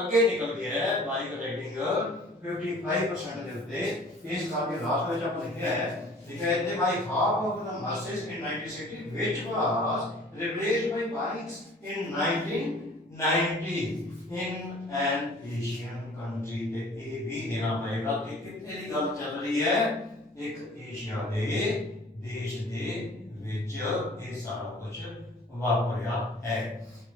ਅੱਗੇ ਨਿਕਲ ਗਿਆ ਹੈ ਬਾਈਕ ਰਾਈਡਿੰਗ 55% ਦੇ ਉੱਤੇ। ਇਸ ਕਰਕੇ ਲਾਸਟ ਵਿੱਚ ਆਪਾਂ ਲਿਖਿਆ ਹੈ ਇੱਥੇ by half of the masses in 1960 which was replaced by bikes in 1990 in an Asian country। ਤੇ ਇਹ ਵੀ ਦੇਣਾ ਪਏਗਾ ਕਿ ਕਿੱਥੇ ਦੀ ਗੱਲ ਚੱਲ ਰਹੀ ਹੈ, ਇੱਕ ਏਸ਼ੀਆ ਦੇ ਦੇਸ਼ ਦੇ ਵਿੱਚ ਇਹ ਸਾਰਾ ਕੁਝ ਵਾਪਰਿਆ ਹੈ।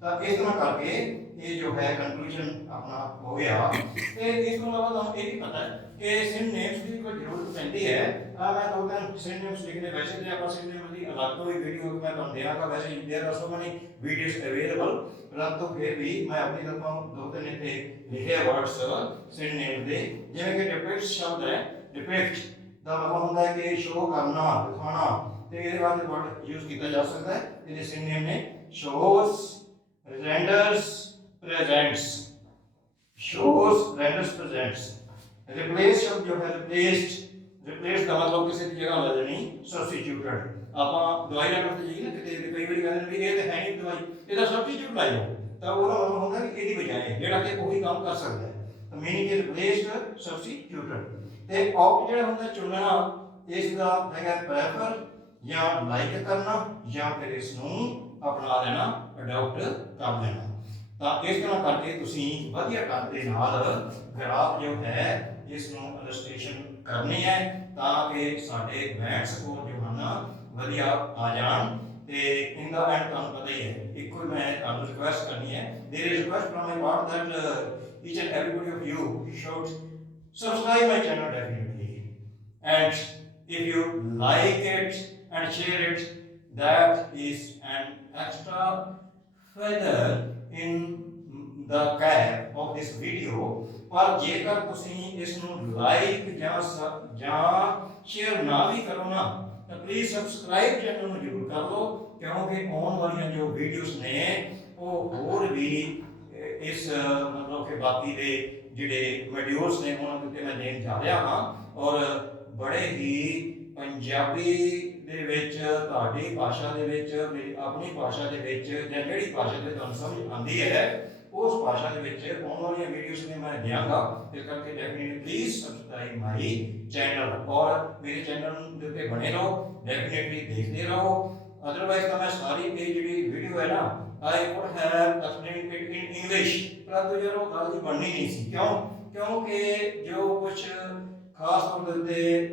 ਤਾਂ ਇਸ ਤਰ੍ਹਾਂ ਕਰਕੇ ਇਹ ਜੋ ਹੈ ਕੰਕਲੂਜਨ ਆਪਣਾ ਹੋ ਗਿਆ। ਤੇ ਇਸ ਤੋਂ ਇਲਾਵਾ ਤੁਹਾਨੂੰ ਇਹ ਵੀ ਪਤਾ ਹੈ कि सिनोनिम्स की कोई जरूरत पैंदी है। मैं दो तीन सिनोनिम्स लिखने, वैसे तो आप सिनोनिम्स की अलग तो ही वीडियो मैं तुहानू देवांगा, वैसे there are so many videos available, परंतु फिर भी मैं अपनी तरफों दो तीन इत्थे लिखे वर्ड्स सिनोनिम दे। जिवें कि डिपिक्ट शब्द है, डिपिक्ट ਦਾ ਮਤਲਬ ਹੁੰਦਾ ਹੈ ਕਿ ਸ਼ੋ ਕਰਨਾ, ਦਿਖਾਣਾ, ਤੇ ਇਹਦੇ ਵਾਸਤੇ ਵਰਡ ਯੂਜ਼ ਕੀਤਾ ਜਾ ਸਕਦਾ ਹੈ। ਇਹਦੇ ਸਿਨੋਨਿਮ ਨੇ shows, renders, presents, shows, renders, presents। replace शब्द जो है replaced, replace ਦਾ ਮਤਲਬ ਕਿਸੇ ਦੀ ਜਗ੍ਹਾ ਲੈ ਲੈਣੀ, substituted। ਆਪਾਂ ਦਵਾਈ ਲੈਣ ਵਾਸਤੇ ਜਾਈਏ ਨਾ ਕਿਤੇ, ਕਈ ਵਾਰੀ ਕਹਿੰਦੇ ਨੇ ਵੀ ਇਹ ਤਾਂ ਹੈ ਨਹੀਂ ਦਵਾਈ, ਇਹਦਾ ਸਬਸਟੀਟਿਊਟ ਲਾਈ ਜਾਓ, ਤਾਂ ਉਹਦਾ ਮਤਲਬ ਹੁੰਦਾ ਕਿ ਇਹਦੀ ਬਜਾਏ ਜਿਹੜਾ ਕਿ ਉਹੀ ਕੰਮ ਕਰ ਸਕਦਾ ਹੈ। ਤਾਂ ਮੀਨਿੰਗ ਇਜ਼ replaced, substituted। ਤੇ ऑप्ट ਜਿਹੜਾ ਹੁੰਦਾ ਚੁਣਨਾ, ਇਸ ਦਾ ਹੈਗਾ ਪ੍ਰੈਫਰ ਜਾਂ ਲਾਈਕ ਕਰਨਾ, ਜਾਂ ਫਿਰ ਇਸ ਨੂੰ ਅਪਣਾ ਲੈਣਾ, ਅਡਾਪਟ ਕਰ ਲੈਣਾ। ਤਾਂ ਇਸ ਤਰ੍ਹਾਂ ਕਰਕੇ ਤੁਸੀਂ ਵਧੀਆ ਢੰਗ ਦੇ ਨਾਲ ਗ੍ਰਾਫ ਜੋ ਹੈ ਇਸ ਨੂੰ ਇਲਸਟ੍ਰੇਸ਼ਨ ਕਰਨੀ ਹੈ, ਤਾਂ ਕਿ ਸਾਡੇ ਬੈਂਡ ਸਕੋਰ ਜੋ ਹਨ ਵਧੀਆ ਆ ਜਾਣ। ਤੇ ਇਹਦਾ ਐਂਡ ਤੁਹਾਨੂੰ ਪਤਾ ਹੀ ਹੈ, ਇੱਕੋ ਹੀ ਮੈਂ ਤੁਹਾਨੂੰ ਰਿਕੁਐਸਟ ਕਰਨੀ ਹੈ, there is request from my part that each and everybody of you should subscribe my channel definitely, and if you like it and share it, that is an extra feather in the cap of this video। ਪਰ ਜੇਕਰ ਤੁਸੀਂ ਇਸ ਨੂੰ like ਜਾਂ share ਨਾ ਵੀ ਕਰੋ ਨਾ, ਤਾਂ ਪਲੀਜ਼ ਸਬਸਕ੍ਰਾਈਬ ਚੈਨਲ ਨੂੰ ਜ਼ਰੂਰ ਕਰ ਲਓ, ਕਿਉਂਕਿ ਆਉਣ ਵਾਲੀਆਂ ਜੋ ਵੀਡੀਓਜ਼ ਨੇ ਉਹ ਹੋਰ ਵੀ ਇਸ ਮਤਲਬ ਕਿ ਬਾਕੀ ਦੇ ਜਿਹੜੇ ਮੋਡਿਊਲਸ ਨੇ ਉਹਨਾਂ ਦੇ ਉੱਤੇ ਮੈਂ ਦੇਣ ਜਾ ਰਿਹਾ ਹਾਂ, ਔਰ ਬੜੇ ਹੀ ਪੰਜਾਬੀ ਦੇ ਵਿੱਚ, ਤੁਹਾਡੀ ਭਾਸ਼ਾ ਦੇ ਵਿੱਚ, ਮੇਰੀ ਆਪਣੀ ਭਾਸ਼ਾ ਦੇ ਵਿੱਚ, ਜਾਂ ਜਿਹੜੀ ਭਾਸ਼ਾ ਦੇ ਤੁਹਾਨੂੰ ਸਮਝ ਆਉਂਦੀ ਹੈ ਉਸ ਭਾਸ਼ਾ ਦੇ ਵਿੱਚ ਆਉਣ ਵਾਲੀਆਂ ਵੀਡੀਓਜ਼ ਨੇ ਮੈਂ ਦਿਆਂਗਾ। ਇਸ ਕਰਕੇ definitely please subscribe my channel, ਔਰ ਮੇਰੇ ਚੈਨਲ ਦੇ ਉੱਤੇ ਬਣੇ ਰਹੋ, ਡੈਫੀਨਿਟਲੀ ਦੇਖਦੇ ਰਹੋ। ਅਦਰਵਾइज ਤਾਂ ਮੈਂ ਸਾਰੀ ਇਹ ਜਿਹੜੀ ਵੀਡੀਓ ਹੈ ਨਾ, I would have explained it in English, परंतु यार वो गल बननी नहीं सी। क्यों? क्योंकि जो कुछ खास तौर पर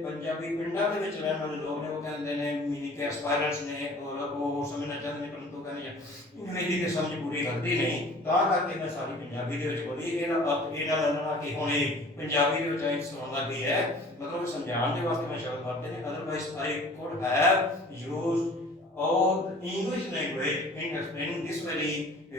पंजाबी पिंडा के विच रहने वाले लोग ने वो कहते हैं मीनिंग के एस्पायरेंट्स ने, और वो समझना चाहते हैं, परंतु कहने अंग्रेजी की समझ पूरी लगती नहीं, तां करके मैं सारी पंजाबी दे विच बोली। ਇਹਦਾ अर्थ ਇਹ ਨਾ ਲੈਣਾ कि ਹੁਣ ਇਹ ਪੰਜਾਬੀ ਦੇ ਵਿੱਚ ਆਈ ਸੁਣਨ ਲੱਗ ਗਈ ਹੈ, ਮਤਲਬ ਸਮਝਾਉਣ ਦੇ ਵਾਸਤੇ ਮੈਂ ਸ਼ਬਦ ਵਰਤੇ ਨੇ। ਅਦਰਵਾइज I could have used all the English language in explaining this very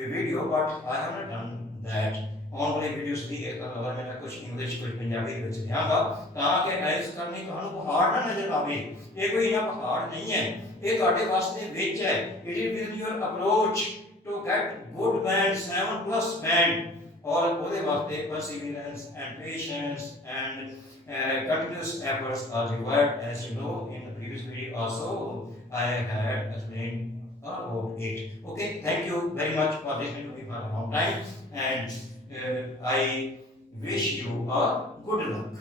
video, but I have not done that। ਆਉਣ ਵਾਲੇ ਵੀਡੀਓਜ਼ ਦੀ ਇੱਕ ਅਗਰ ਮੈਂ ਕੁਝ ਇੰਗਲਿਸ਼ ਕੁਝ ਪੰਜਾਬੀ ਦੇ ਵਿੱਚ ਦਿਆਂਗਾ, ਤਾਂ ਕਿ ਐਸ ਕਰਨੀ ਤੁਹਾਨੂੰ ਪਹਾੜ ਨਾ ਨਜ਼ਰ ਆਵੇ। ਇਹ ਕੋਈ ਨਾ ਪਹਾੜ ਨਹੀਂ ਹੈ, ਇਹ ਤੁਹਾਡੇ ਵਾਸਤੇ ਵਿੱਚ ਹੈ। It is with your approach to get good band 7+ band, ਔਰ ਉਹਦੇ ਵਾਸਤੇ perseverance and patience and continuous efforts are required, as you know in the previous video also I had explained about it। Okay, thank you very much for listening to me for a long time, and I wish you a good luck।